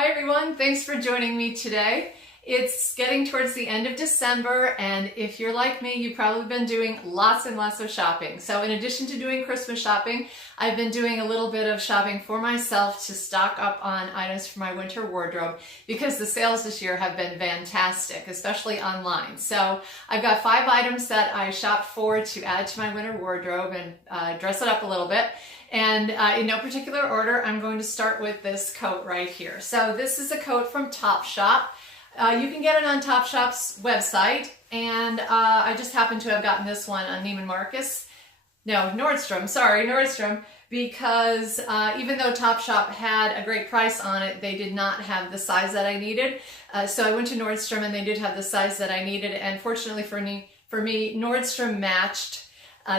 Hi everyone, thanks for joining me today. It's getting towards the end of December, and if you're like me, you've probably been doing lots and lots of shopping. So in addition to doing Christmas shopping, I've been doing a little bit of shopping for myself to stock up on items for my winter wardrobe because the sales this year have been fantastic, especially online. So I've got 5 items that I shopped for to add to my winter wardrobe and dress it up a little bit. And in no particular order, I'm going to start with this coat right here. So this is a coat from Topshop. You can get it on Topshop's website, and I just happen to have gotten this one on Neiman Marcus. No, Nordstrom, because even though Topshop had a great price on it, they did not have the size that I needed. So I went to Nordstrom and they did have the size that I needed, and fortunately for me, Nordstrom matched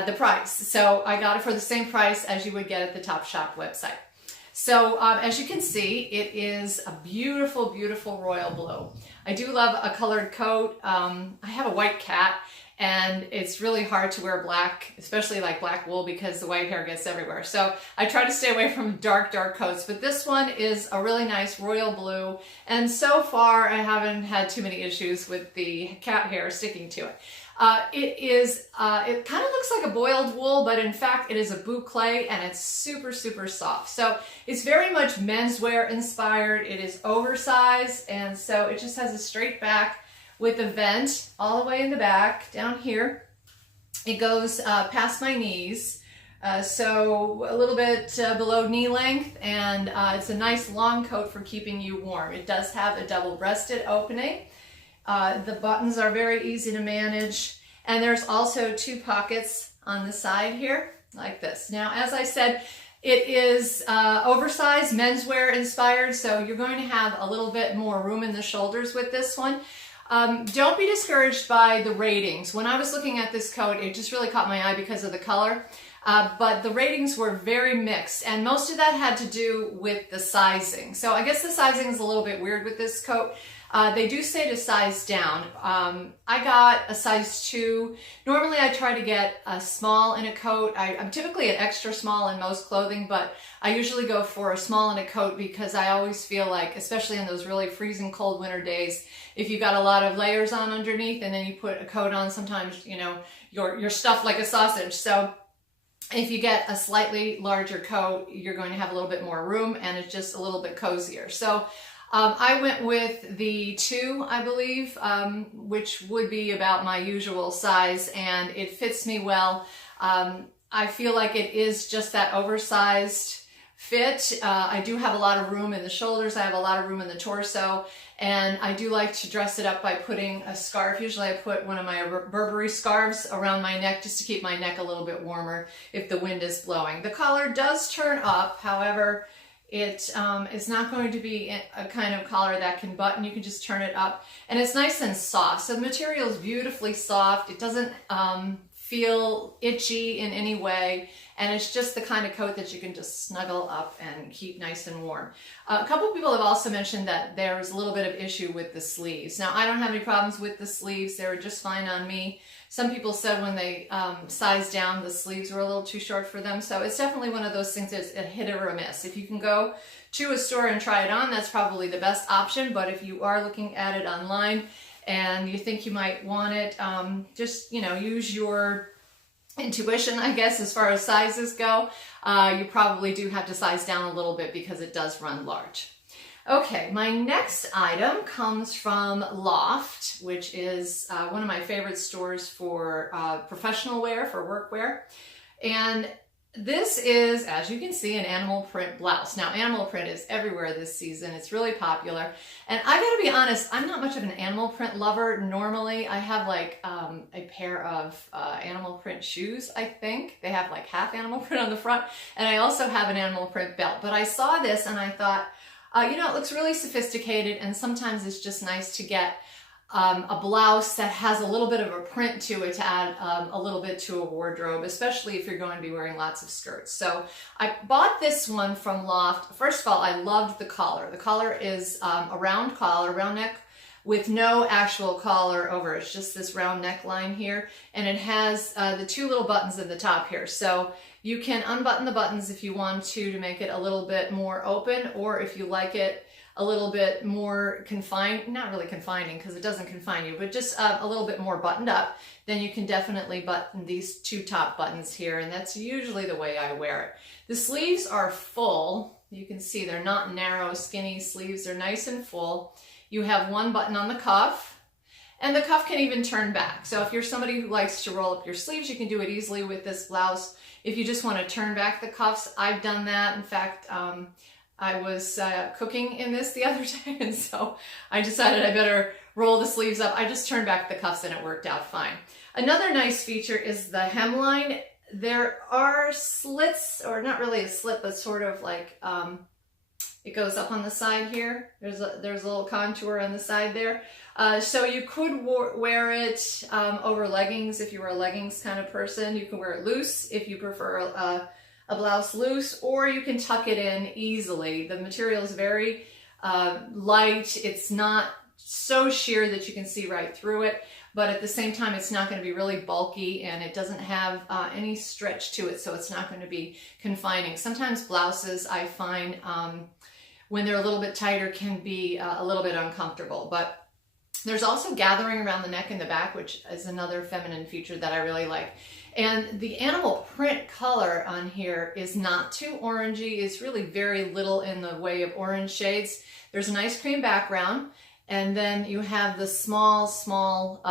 the price. So I got it for the same price as you would get at the Topshop website. So as you can see, it is a beautiful, beautiful royal blue. I do love a colored coat. I have a white cat, and it's really hard to wear black, especially like black wool, because the white hair gets everywhere. So I try to stay away from dark, dark coats, but this one is a really nice royal blue. And so far, I haven't had too many issues with the cat hair sticking to it. It kind of looks like a boiled wool, but in fact it is a boucle, and it's super, super soft. So it's very much menswear inspired. It is oversized, and so it just has a straight back with a vent all the way in the back down here. It goes past my knees, so a little bit below knee length, and it's a nice long coat for keeping you warm. It does have a double-breasted opening. The buttons are very easy to manage, and there's also 2 pockets on the side here like this. Now, as I said, it is oversized, menswear inspired, so you're going to have a little bit more room in the shoulders with this one. Don't be discouraged by the ratings. When I was looking at this coat, it just really caught my eye because of the color. But the ratings were very mixed, and most of that had to do with the sizing. So I guess the sizing is a little bit weird with this coat. They do say to size down. I got a size 2. Normally I try to get a small in a coat. I'm typically an extra small in most clothing, but I usually go for a small in a coat because I always feel like, especially in those really freezing cold winter days, if you've got a lot of layers on underneath and then you put a coat on, sometimes, you know, you're stuffed like a sausage. So if you get a slightly larger coat, you're going to have a little bit more room, and it's just a little bit cozier. So I went with the 2, I believe, which would be about my usual size, and it fits me well. I feel like it is just that oversized fit. I do have a lot of room in the shoulders. I have a lot of room in the torso, and I do like to dress it up by putting a scarf. Usually I put one of my Burberry scarves around my neck just to keep my neck a little bit warmer if the wind is blowing. The collar does turn up, however, it is not going to be a kind of collar that can button. You can just turn it up, and it's nice and soft. So the material is beautifully soft. It doesn't feel itchy in any way, and it's just the kind of coat that you can just snuggle up and keep nice and warm. A couple of people have also mentioned that there's a little bit of issue with the sleeves. Now, I don't have any problems with the sleeves. They were just fine on me. Some people said when they sized down, the sleeves were a little too short for them. So it's definitely one of those things that's a hit or a miss. If you can go to a store and try it on, that's probably the best option. But if you are looking at it online and you think you might want it, just, you know, use your intuition, I guess, as far as sizes go. You probably do have to size down a little bit because it does run large. Okay, my next item comes from Loft, which is one of my favorite stores for professional wear, for workwear. And this is, as you can see, an animal print blouse. Now, animal print is everywhere this season. It's really popular. And I gotta be honest, I'm not much of an animal print lover normally. I have like a pair of animal print shoes, I think. They have like half animal print on the front. And I also have an animal print belt. But I saw this and I thought, you know, it looks really sophisticated, and sometimes it's just nice to get a blouse that has a little bit of a print to it to add a little bit to a wardrobe, especially if you're going to be wearing lots of skirts. So I bought this one from Loft. First of all, I loved the collar. The collar is a round collar, round neck, with no actual collar over. It's just this round neckline here, and it has the 2 little buttons in the top here. So you can unbutton the buttons if you want to make it a little bit more open, or if you like it a little bit more confined, not really confining because it doesn't confine you, but just a little bit more buttoned up, then you can definitely button these two top buttons here, and that's usually the way I wear it. The sleeves are full. You can see they're not narrow, skinny sleeves. They're nice and full. You have one button on the cuff, and the cuff can even turn back. So if you're somebody who likes to roll up your sleeves, you can do it easily with this blouse. If you just want to turn back the cuffs, I've done that. In fact, I was cooking in this the other day, and so I decided I better roll the sleeves up. I just turned back the cuffs and it worked out fine. Another nice feature is the hemline. There are slits, or not really a slit, but sort of like it goes up on the side here. There's a little contour on the side there. So you could wear it over leggings if you were a leggings kind of person. You can wear it loose if you prefer a blouse loose, or you can tuck it in easily. The material is very light. It's not so sheer that you can see right through it, but at the same time, it's not going to be really bulky, and it doesn't have any stretch to it, so it's not going to be confining. Sometimes blouses, I find, when they're a little bit tighter, can be a little bit uncomfortable. But there's also gathering around the neck and the back, which is another feminine feature that I really like. And the animal print color on here is not too orangey. It's really very little in the way of orange shades. There's an ice cream background, and then you have the small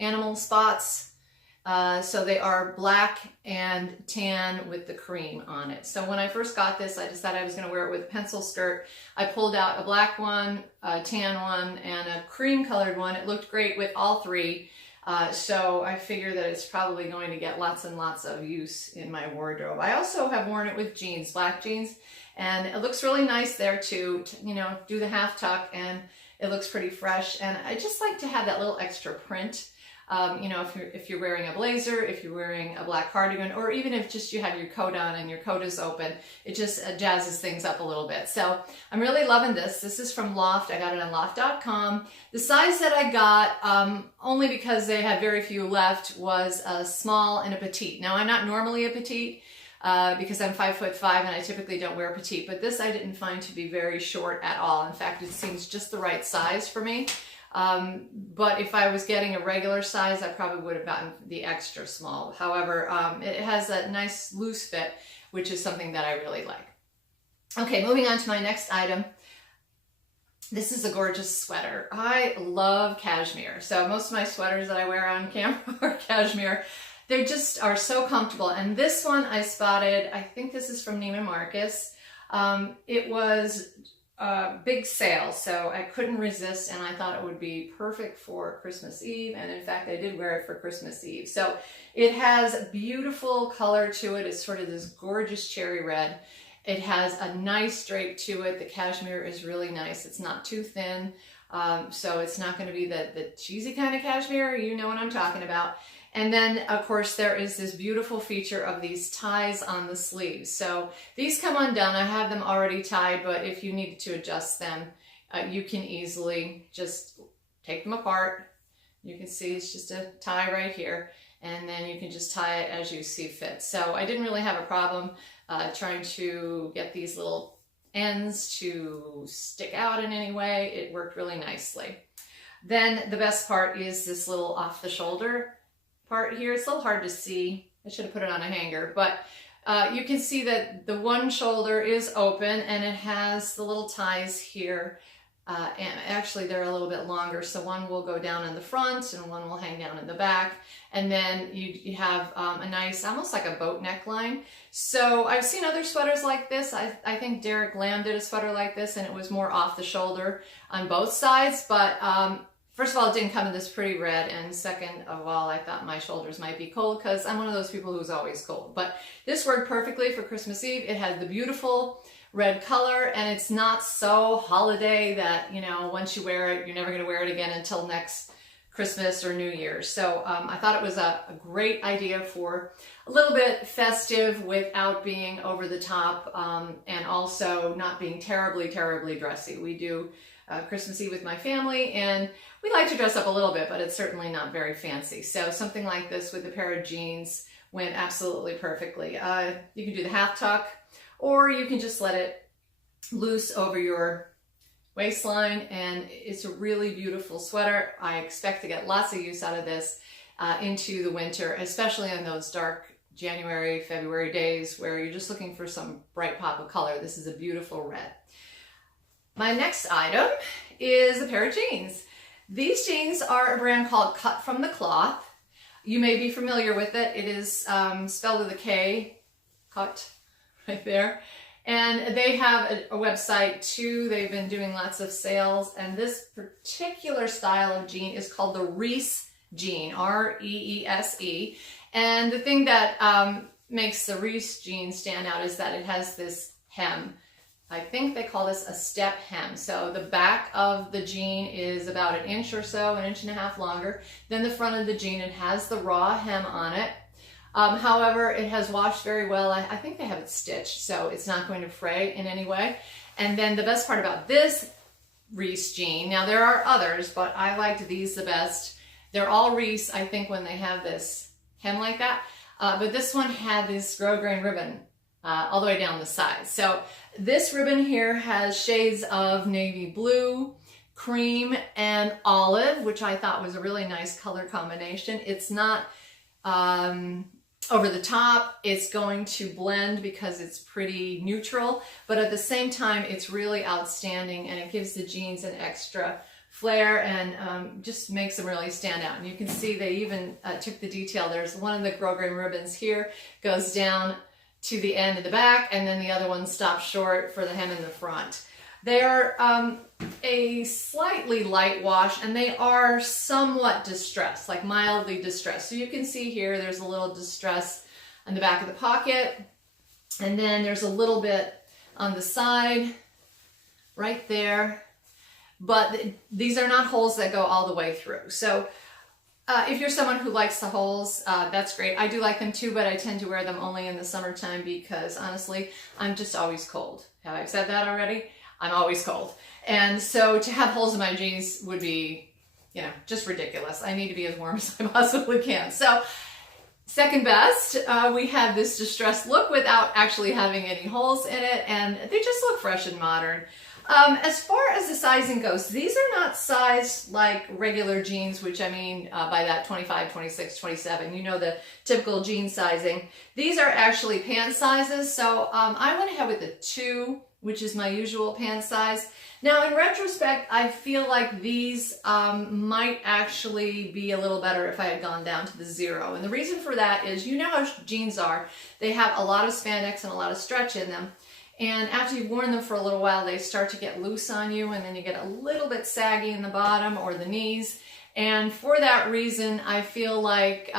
animal spots. So they are black and tan with the cream on it. So when I first got this, I decided I was going to wear it with a pencil skirt. I pulled out a black one, a tan one, and a cream colored one. It looked great with all three. So I figure that it's probably going to get lots and lots of use in my wardrobe. I also have worn it with jeans, black jeans, and it looks really nice there too, you know, do the half tuck, and it looks pretty fresh. And I just like to have that little extra print. You know, if you're wearing a blazer, if you're wearing a black cardigan, or even if just you have your coat on and your coat is open, it just jazzes things up a little bit. So I'm really loving this. This is from Loft. I got it on loft.com. The size that I got, only because they had very few left, was a small and a petite. Now, I'm not normally a petite because I'm 5'5" and I typically don't wear petite, but this I didn't find to be very short at all. In fact, it seems just the right size for me. But if I was getting a regular size, I probably would have gotten the extra small. However, it has a nice loose fit, which is something that I really like. Okay, moving on to my next item. This is a gorgeous sweater. I love cashmere. So most of my sweaters that I wear on camera are cashmere. They just are so comfortable. And this one I spotted, I think this is from Neiman Marcus. It was big sale, so I couldn't resist, and I thought it would be perfect for Christmas Eve, and in fact I did wear it for Christmas Eve. So it has a beautiful color to it. It's sort of this gorgeous cherry red. It has a nice drape to it. The cashmere is really nice. It's not too thin, so it's not going to be the cheesy kind of cashmere. You know what I'm talking about. And then, of course, there is this beautiful feature of these ties on the sleeves. So these come undone. I have them already tied, but if you needed to adjust them, you can easily just take them apart. You can see it's just a tie right here, and then you can just tie it as you see fit. So I didn't really have a problem trying to get these little ends to stick out in any way. It worked really nicely. Then the best part is this little off the shoulder part here. It's a little hard to see. I should have put it on a hanger, but you can see that the one shoulder is open and it has the little ties here. And actually they're a little bit longer. So one will go down in the front and one will hang down in the back. And then you have a nice, almost like a boat neckline. So I've seen other sweaters like this. I think Derek Lamb did a sweater like this, and it was more off the shoulder on both sides. But first of all, it didn't come in this pretty red, and second of all, I thought my shoulders might be cold because I'm one of those people who's always cold. But this worked perfectly for Christmas Eve. It has the beautiful red color, and it's not so holiday that, you know, once you wear it, you're never going to wear it again until next Christmas or New Year's. So I thought it was a great idea for a little bit festive without being over the top, and also not being terribly, terribly dressy. We do Christmas Eve with my family, and we like to dress up a little bit, but it's certainly not very fancy. So something like this with a pair of jeans went absolutely perfectly. You can do the half tuck, or you can just let it loose over your waistline, and it's a really beautiful sweater. I expect to get lots of use out of this into the winter, especially on those dark January, February days where you're just looking for some bright pop of color. This is a beautiful red. My next item is a pair of jeans. These jeans are a brand called Cut from the Cloth. You may be familiar with it. It is spelled with a K, Cut, right there. And they have a website too. They've been doing lots of sales. And this particular style of jean is called the Reese jean, R-E-E-S-E. And the thing that makes the Reese jean stand out is that it has this hem. I think they call this a step hem. So the back of the jean is about 1 inch or so, 1.5 inches longer than the front of the jean. It has the raw hem on it. However, it has washed very well. I think they have it stitched, so it's not going to fray in any way. And then the best part about this Reese jean, now there are others, but I liked these the best. They're all Reese, I think, when they have this hem like that. But this one had this grosgrain ribbon all the way down the side. So this ribbon here has shades of navy blue, cream, and olive, which I thought was a really nice color combination. It's not over the top. It's going to blend because it's pretty neutral, but at the same time, it's really outstanding, and it gives the jeans an extra flair and just makes them really stand out. And you can see they even took the detail. There's one of the grosgrain ribbons here goes down to the end of the back, and then the other one stops short for the hem in the front. They are a slightly light wash, and they are somewhat distressed, like mildly distressed. So you can see here there's a little distress on the back of the pocket, and then there's a little bit on the side right there. But these are not holes that go all the way through. So if you're someone who likes the holes, that's great. I do like them too, but I tend to wear them only in the summertime because honestly, I'm just always cold. Have I said that already? I'm always cold. And so to have holes in my jeans would be, you know, just ridiculous. I need to be as warm as I possibly can. So second best, we have this distressed look without actually having any holes in it, and they just look fresh and modern. As far as the sizing goes, these are not sized like regular jeans, which I mean by that 25, 26, 27, you know, the typical jean sizing. These are actually pant sizes, so I went ahead with the 2, which is my usual pant size. Now, in retrospect, I feel like these might actually be a little better if I had gone down to the 0. And the reason for that is, you know how jeans are. They have a lot of spandex and a lot of stretch in them. And after you've worn them for a little while, they start to get loose on you, and then you get a little bit saggy in the bottom or the knees. And for that reason, I feel like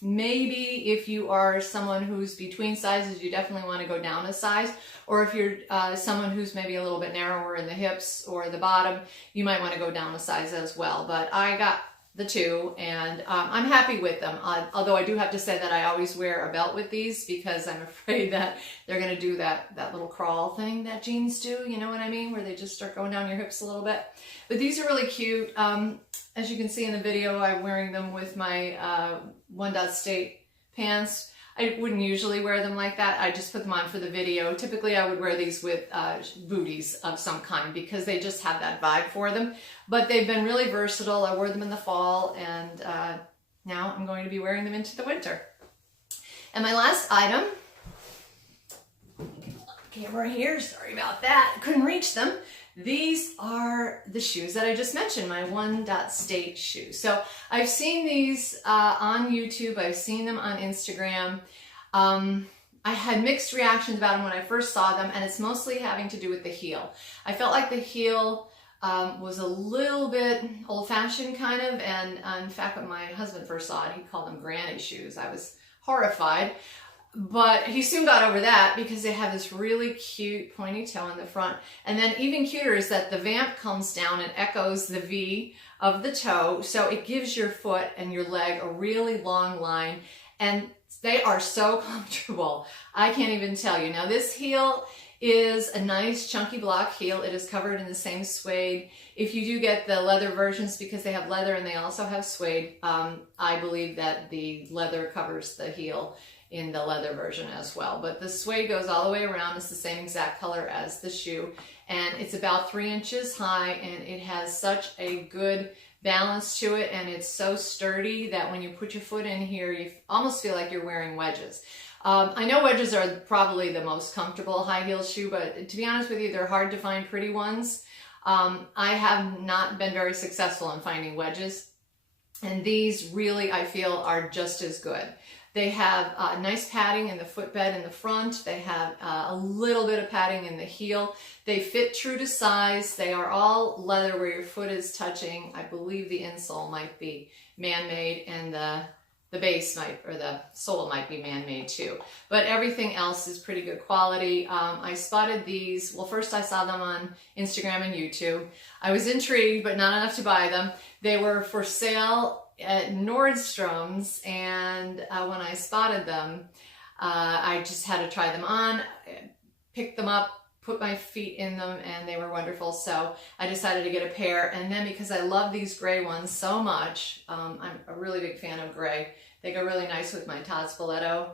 maybe if you are someone who's between sizes, you definitely want to go down a size. Or if you're someone who's maybe a little bit narrower in the hips or the bottom, you might want to go down a size as well. But I got the 2, and I'm happy with them. Although I do have to say that I always wear a belt with these because I'm afraid that they're going to do that little crawl thing that jeans do, you know what I mean, where they just start going down your hips a little bit. But these are really cute. As you can see in the video, I'm wearing them with my One Dot State pants. I wouldn't usually wear them like that. I just put them on for the video. Typically, I would wear these with booties of some kind because they just have that vibe for them. But they've been really versatile. I wore them in the fall, and now I'm going to be wearing them into the winter. And my last item, camera here, sorry about that, couldn't reach them. These are the shoes that I just mentioned, my One Dot State shoes. So I've seen these on YouTube, I've seen them on Instagram. I had mixed reactions about them when I first saw them, and it's mostly having to do with the heel. I felt like the heel was a little bit old-fashioned kind of, and in fact when my husband first saw it, he called them granny shoes. I was horrified. But he soon got over that because they have this really cute pointy toe in the front. And then even cuter is that the vamp comes down and echoes the V of the toe. So it gives your foot and your leg a really long line. And they are so comfortable. I can't even tell you. Now this heel is a nice chunky block heel. It is covered in the same suede. If you do get the leather versions, because they have leather and they also have suede, I believe that the leather covers the heel in the leather version as well. But the suede goes all the way around. It's the same exact color as the shoe. and it's about 3 inches high, and it has such a good balance to it, and it's so sturdy that when you put your foot in here, you almost feel like you're wearing wedges. I know wedges are probably the most comfortable high heel shoe, but to be honest with you, they're hard to find pretty ones. I have not been very successful in finding wedges, and these really, I feel, are just as good. They have nice padding in the footbed in the front. They have a little bit of padding in the heel. They fit true to size. They are all leather where your foot is touching. I believe the insole might be man-made, and the base might, or the sole might be man-made too. But everything else is pretty good quality. I spotted these, well, first I saw them on Instagram and YouTube. I was intrigued, but not enough to buy them. They were for sale at Nordstrom's, and when I spotted them, I just had to try them on, picked them up, put my feet in them, and they were wonderful. So I decided to get a pair. And then because I love these gray ones so much, I'm a really big fan of gray. They go really nice with my Todd Spoleto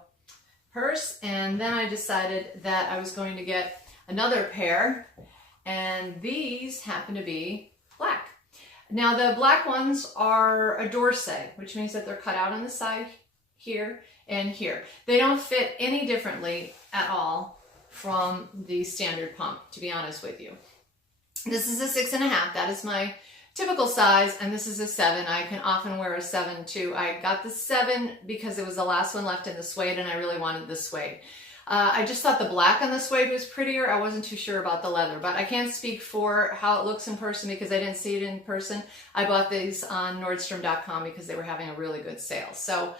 purse. And then I decided that I was going to get another pair, and these happen to be black. Now the black ones are a dorset, which means that they're cut out on the side here and here. They don't fit any differently at all from the standard pump, to be honest with you. This is a 6.5, that is my typical size, and this is a 7. I can often wear a 7 too. I got the 7 because it was the last one left in the suede, and I really wanted the suede. I just thought the black on the suede was prettier. I wasn't too sure about the leather, but I can't speak for how it looks in person because I didn't see it in person. I bought these on Nordstrom.com because they were having a really good sale. So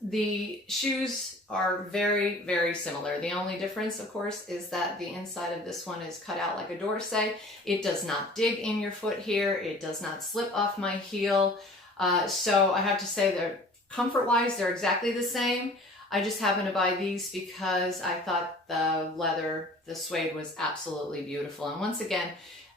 the shoes are very, very similar. The only difference, of course, is that the inside of this one is cut out like a dorset. It does not dig in your foot here. It does not slip off my heel. So I have to say that comfort-wise, they're exactly the same. I just happened to buy these because I thought the leather, the suede, was absolutely beautiful. And once again,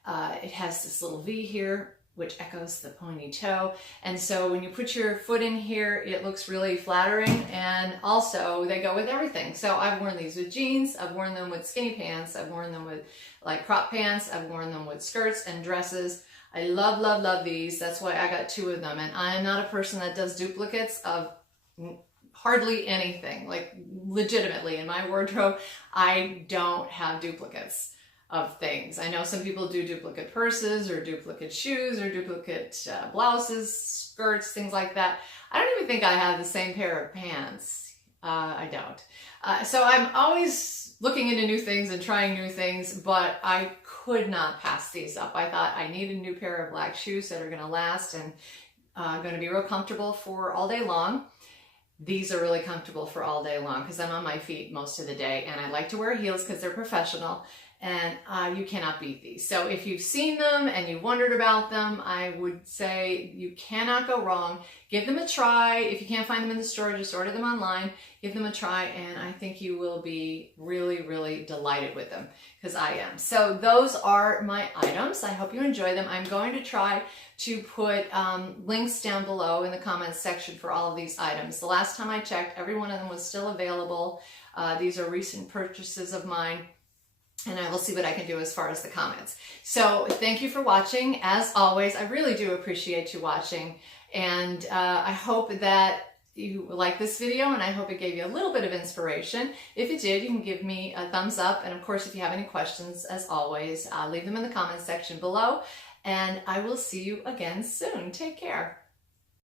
it has this little V here, which echoes the pointy toe. And so when you put your foot in here, it looks really flattering. And also they go with everything. So I've worn these with jeans. I've worn them with skinny pants. I've worn them with like crop pants. I've worn them with skirts and dresses. I love, love, love these. That's why I got 2 of them. And I'm not a person that does duplicates of hardly anything. Like legitimately in my wardrobe, I don't have duplicates of things. I know some people do duplicate purses or duplicate shoes or duplicate blouses, skirts, things like that. I don't even think I have the same pair of pants. I don't. So I'm always looking into new things and trying new things, but I could not pass these up. I thought I need a new pair of black shoes that are going to last and going to be real comfortable for all day long. These are really comfortable for all day long because I'm on my feet most of the day, and I like to wear heels because they're professional, and you cannot beat these. So if you've seen them and you wondered about them, I would say you cannot go wrong. Give them a try. If you can't find them in the store, just order them online. Give them a try, and I think you will be really, really delighted with them because I am. So those are my items. I hope you enjoy them. I'm going to try to put links down below in the comments section for all of these items. The last time I checked, every one of them was still available. These are recent purchases of mine, and I will see what I can do as far as the comments. So thank you for watching. As always, I really do appreciate you watching, and I hope that you like this video, and I hope it gave you a little bit of inspiration. If it did, you can give me a thumbs up, and of course, if you have any questions, as always, leave them in the comments section below, and I will see you again soon. Take care.